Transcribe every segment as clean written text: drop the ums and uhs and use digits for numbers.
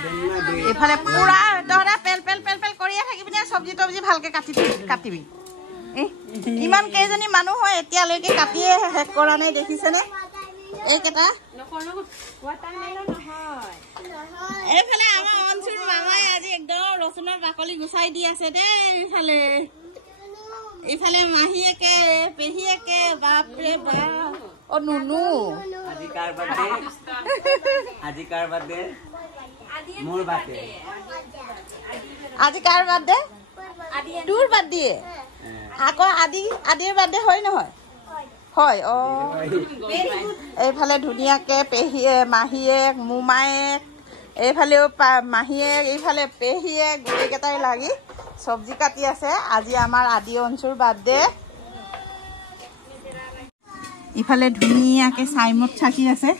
এইফালে পুৰা তহঁতে পেল পেল পেল পেল কৰিয়ে থাকিবি নে চব্জি তব্জি ভালকে কাটিবি ইমান কেইজনী মানুহ হয় এতিয়ালৈকে কাটিয়ে শেষ কৰা নাই দেখিছেনে এইকেইটা এইফালে আমাৰ অঞ্চুৰ মামাই আজি একদম ৰচুনৰ বাকলি গুচাই দি আছে দেই এইফালে মাহীয়েকে পেহীয়েকে বাপৰে বাপ অ নুনু আজি কাৰ বাৰ্থডে মোৰ বাৰ্থডে আজি কাৰ বাৰ্থডে তোৰ বাৰ্থডে আকৌ আদিৰ বাৰ্থডে হয় নহয় হয় অ এইফালে ধুনীয়াকে পেহীয়ে মাহীয়েক মোমায়েক এইফালেও মাহীয়েক এইফালে পেহীয়েক গোটেইকেইটাই লাগি চব্জি কাটি আছে আজি আমাৰ আদি অঞ্চুৰ বাৰ্থডে ইফালে ধুনীয়াকে চাইমত চাকি আছে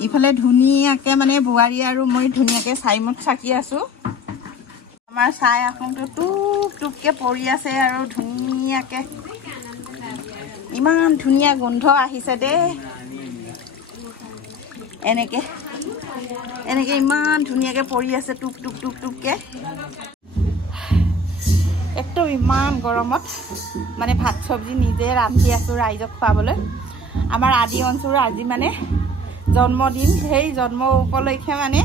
ইফালে ধুনীয়াকে মানে বোৱাৰী আৰু মই ধুনীয়াকে চাইমত চাকি আছো আমাৰ চাই আসনটো টুপ টুপকে পৰি আছে আৰু ধুনীয়াকে ইমান ধুনীয়া গোন্ধ আহিছে দেই এনেকে ইমান ধুনীয়াকে পৰি আছে টুপ টুপ টুপ টুপকে একদম ইমান গৰমত মানে ভাত চব্জি নিজে ৰান্ধি আছো ৰাইজক খুৱাবলৈ আমাৰ আদি অঞ্চলৰ আজি মানে জন্মদিন সেই জন্ম উপলক্ষে মানে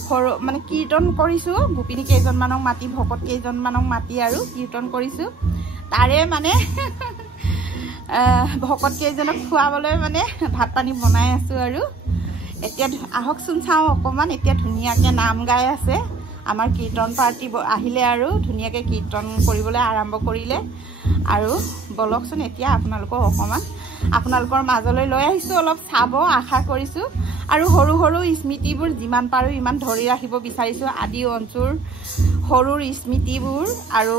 সৰু মানে কীৰ্তন কৰিছো গোপিনী কেইজনমানক মাতি ভকত কেইজনমানক মাতি আৰু কীৰ্তন কৰিছো তাৰে মানে ভকত কেইজনক খুৱাবলৈ মানে ভাত পানী বনাই আছো আৰু এতিয়া আহকচোন চাওঁ অকণমান এতিয়া ধুনীয়াকে নাম গাই আছে আমাৰ কীৰ্তন পাৰ্টি আহিলে আৰু ধুনীয়াকে কীৰ্তন কৰিবলৈ আৰম্ভ কৰিলে আৰু বলকচোন এতিয়া আপোনালোকক অকণমান আপোনালোকৰ মাজলৈ লৈ আহিছো অলপ চাব আশা কৰিছো আৰু সৰু সৰু স্মৃতিবোৰ যিমান পাৰো ইমান ধৰি ৰাখিব বিচাৰিছো আদি অঞ্চুৰ সৰুৰ স্মৃতিবোৰ আৰু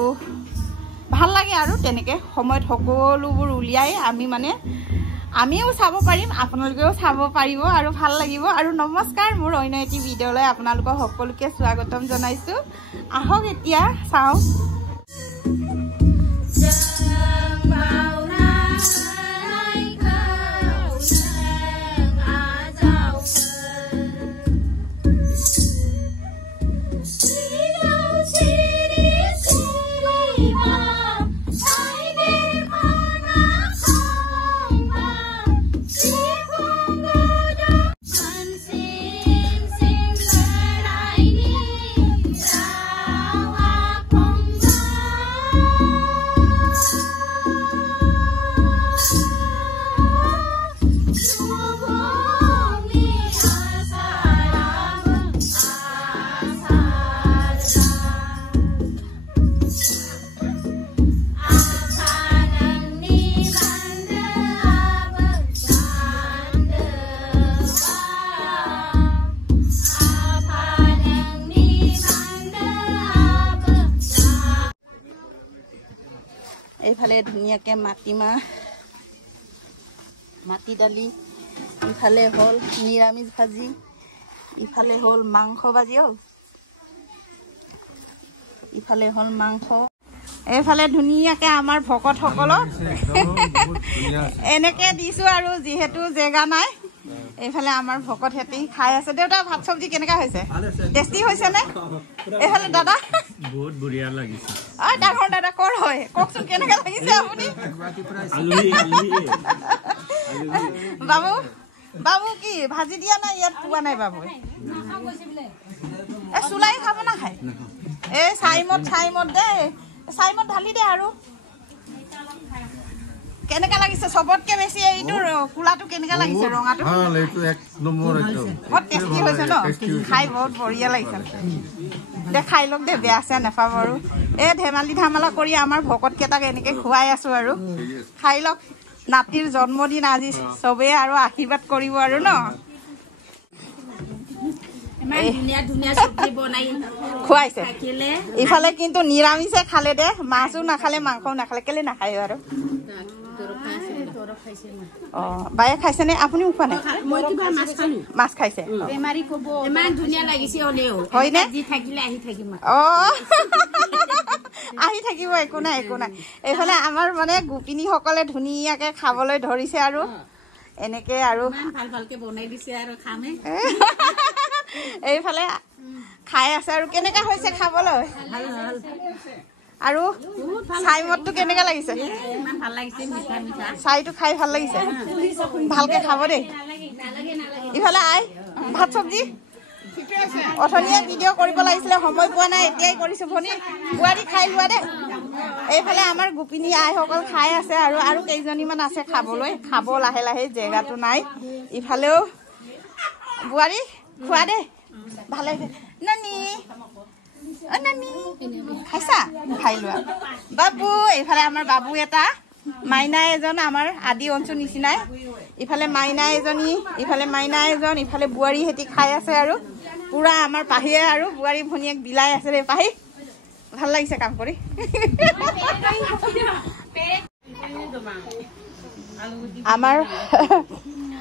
ভাল লাগে আৰু তেনেকে সময়ত সকলোবোৰ উলিয়াই আমি মানে আমিও চাব পাৰিম আপোনালোকেও চাব পাৰিব আৰু ভাল লাগিব আৰু নমস্কাৰ মোৰ অন্য এটি ভিডিঅ'লৈ আপোনালোকক সকলোকে স্বাগতম জনাইছো আহক এতিয়া চাওঁ এইফালে ধুনীয়াকে মাটি দালি ইফালে হল নিৰামিষ ভাজি ইফালে হল মাংস ভাজি ইফালে হল মাংস এইফালে ধুনীয়াকে আমাৰ ভকতসকলক এনেকে দিছো আৰু যিহেতু জেগা নাই এইফালে আমাৰ ভকত হেতি খাই আছে দেউতা ভাত চব্জি কেনেকা হৈছে টেষ্টি হৈছে নে এইফালে দাদা বহুত বঢ়িয়া লাগিছে ডাঙৰ দাদা কৰ হয় কওকচোন কেনেকা লাগিছে আপুনি বাবু কি ভাজি দিয়া নাই ইয়াত পোৱা নাই বাবু চুলাই খাব না খাই এই চাইমত দে চাইমত ঢালি দে আৰু কেনেকা লাগিছে সবতকে বেছি এইটো কুলাটো কেনেকা লাগিছে ৰঙাটো এইটো এক নম্বৰ একদম বহুত টেষ্টি হৈছে ন খাই বহুত বঢ়িয়া লাগিছে দে খাই লওক দে বেয়া চেয়া নাপাব আৰু এই ধামালা কৰি আমাৰ ভকত কেইটাক এনেকে খুৱাই আছো আৰু খাই লওক নাতিৰ জন্মদিন আজি চবে আৰু আশীৰ্বাদ কৰিব আৰু ন খুৱাইছে ইফালে কিন্তু নিৰামিষে খালে দে মাছো নাখালে মাংসও নাখালে কেলে নাখায় আৰু অ বায়ে খাইছে নে আপুনিও খোৱা নাই মাছ খাইছে হয়নে অ আহি থাকিব একো নাই এইফালে আমাৰ মানে গোপিনীসকলে ধুনীয়াকে খাবলৈ ধৰিছে আৰু এনেকে আৰু এইফালে খাই আছে আৰু কেনেকা হৈছে খাবলৈ আৰু চাইমদটো কেনেকা লাগিছে চাইটো খাই ভাল লাগিছে ভালকে খাব দেই ইফালে আই ভাত চব্জি অথনিয়ে ভিডিঅ' কৰিব লাগিছিলে সময় পোৱা নাই এতিয়াই কৰিছো ভনী বোৱাৰী খাই লোৱা দেই এইফালে আমাৰ গোপিনী আইসকল খাই আছে আৰু কেইজনীমান আছে খাবলৈ খাব লাহে লাহে জেগাটো নাই ইফালেও বোৱাৰী খোৱা দেই ভালে নানি নানি খাইছা খাই লোৱা বাবু এইফালে আমাৰ বাবু এটা মাইনা এজন আমাৰ আদি অঞ্চল নিচিনাই ইফালে মাইনা এজনী ইফালে মাইনা এজন ইফালে বোৱাৰী হেতি খাই আছে আৰু পুৰা আমাৰ পাহিয়ে আৰু বোৱাৰী ভনীয়েক বিলাই আছে ৰে পাহি ভাল লাগিছে কাম কৰি আমাৰ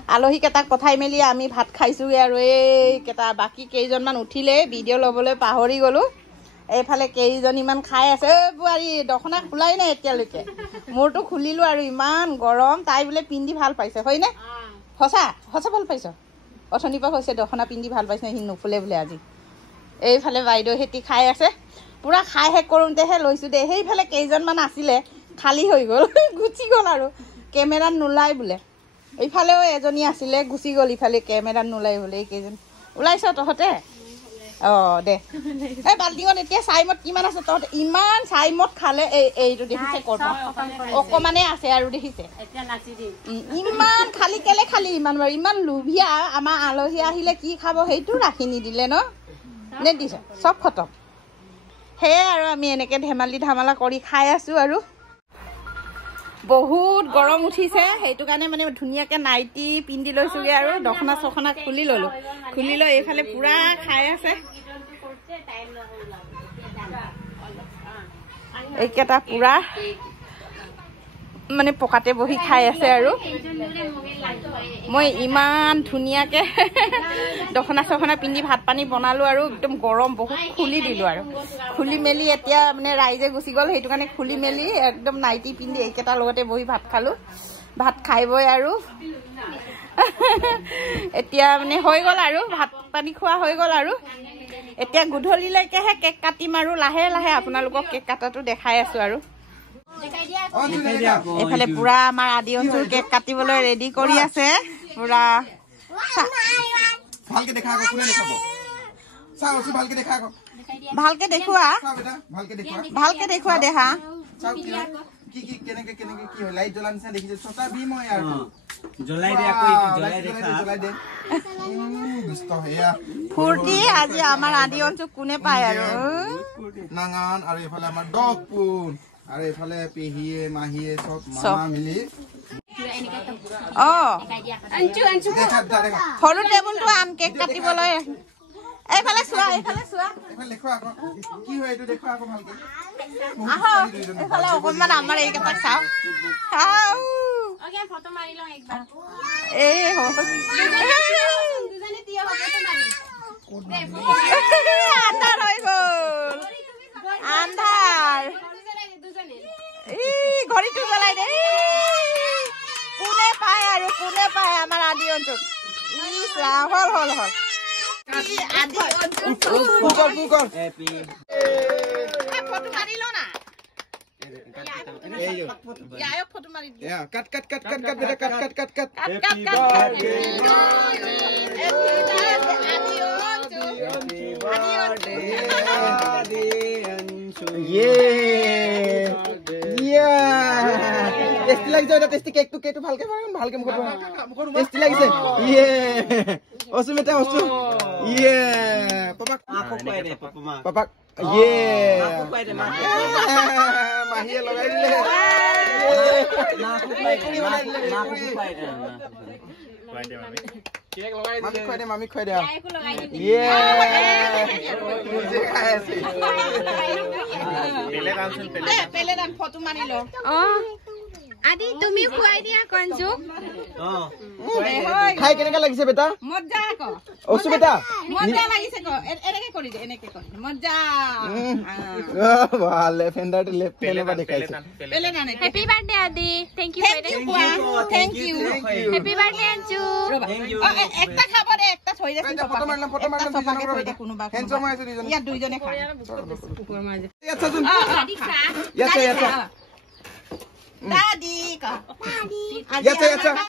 আলহীকেইটাক পঠাই মেলি আমি ভাত খাইছোগে আৰু এইকেইটা বাকী কেইজনমান উঠিলে ভিডিঅ' ল'বলৈ পাহৰি গ'লো এইফালে কেইজনীমান খাই আছে বোৱাৰী দখনা খোলাই নাই এতিয়ালৈকে মোৰতো খুলিলো আৰু ইমান গৰম তাই বোলে পিন্ধি ভাল পাইছে হয়নে সঁচা সঁচা ভাল পাইছ অথনিৰ পৰা হৈছে দখনা পিন্ধি ভাল পাইছে সি নুফুলে বোলে আজি এইফালে বাইদেউ হেতি খাই আছে পুৰা খাই শেষ কৰোঁতেহে লৈছোঁ দেই সেইফালে কেইজনমান আছিলে খালী হৈ গ'ল গুচি গ'ল আৰু কেমেৰাত নোলাই বোলে এইফালেও এজনী আছিলে গুচি গ'ল ইফালে কেমেৰাত নোলাই বোলে এইকেইজন ওলাইছ তহঁতে অঁ দে এই বাল্টিঙত এতিয়া চাইমদ কিমান আছে তহঁতে ইমান চাইমদ খালে এইটো দেখিছে ক'ত অকণমানে আছে আৰু দেখিছে ইমান খালি কেলে খালি ইমান বাৰু ইমান লোভিয়া আমাৰ আলহী আহিলে কি খাব সেইটো ৰাখি নিদিলে ন নে দিছ চব খতম সেয়ে আৰু আমি এনেকৈ ধেমালি ধামালা কৰি খাই আছোঁ আৰু বহুত গৰম উঠিছে সেইটো কাৰণে মানে ধুনীয়াকৈ নাইটি পিন্ধি লৈছোঁগৈ আৰু দখনা চখনা খুলি ল'লোঁ খুলি লৈ এইফালে পুৰা খাই আছে এইকেইটা পুৰা মানে পকাতে বহি খাই আছে আৰু মই ইমান ধুনীয়াকৈ দখনা চখনা পিন্ধি ভাত পানী বনালোঁ আৰু একদম গৰম বহুত খুলি দিলোঁ আৰু খুলি মেলি এতিয়া মানে ৰাইজে গুচি গ'ল সেইটো কাৰণে খুলি মেলি একদম নাইটি পিন্ধি এইকেইটাৰ লগতে বহি ভাত খালোঁ ভাত খাই বৈ আৰু এতিয়া মানে হৈ গ'ল আৰু ভাত পানী খোৱা হৈ গ'ল আৰু এতিয়া গধূলিলৈকেহে কেক কাটিম আৰু লাহে লাহে আপোনালোকক কেক কটাটো দেখাই আছোঁ আৰু এইফালে পুৰা আমাৰ আদি অঞ্চল কেক কাটিবলৈ ৰেডি কৰি আছে পুৰা ভালকে দেখুৱা ভালকে দেখুৱা দেহা ফূৰ্তি আজি আমাৰ আদি অঞ্চল কোনে পায় আৰু নাঙান আৰু এইফালে আমাৰ দহপুৰ আৰু এইফালে পেহীয়ে মাহীয়ে চব মামা মিলি সৰু টেবুলটো আন কেক কাটিবলৈ এইফালে চোৱা কি হয় এইটো দেখুৱা আকৌ ভালকে আহক এইফালে অকণমান আমাৰ এইকেইটাক চাওঁ আন্ধাৰ হৈ গ'ল আন্ধাৰ ঘড়ীটো জ্বলাই দে কোনে পায় আৰু কোনে পায় আমাৰ আদি অঞ্চল হল হল হল আদি অঞ্চল ফটো মাৰি ল না ফটো মাৰি কাট টেষ্টি লাগিছে এটা টেষ্টি কেকটো ভালকে মুখত টেষ্টি লাগিছে অসুমিতা পাপাক মাহীয়ে লগাই দিলে মামি খুৱাই দে ফটো মাৰি ল আদি তুমি খুৱাই দিয়া কঞ্জুক খাই কেনেকা লাগিছে বেটা মজা আকৌ অসু বেটা মজা লাগিছে ক এনেকে কৰি দে এনেকে কৰি মজা বাহ লেফেন্ডাৰটো লেফ্ট হেণ্ডৰ দেখাইছে পেলে না হেপী বাৰ্থডে আদি thank you thank you happy birthday Anju একটা খাব দে একটা থৈ দে ফটো মাৰলাম থৈ দে কোনোবা হেণ্ডছম হৈ আছে দুজন ইয়াত দুইজনে খায় ইয়াত চাচোন দাদি কা ইয়াত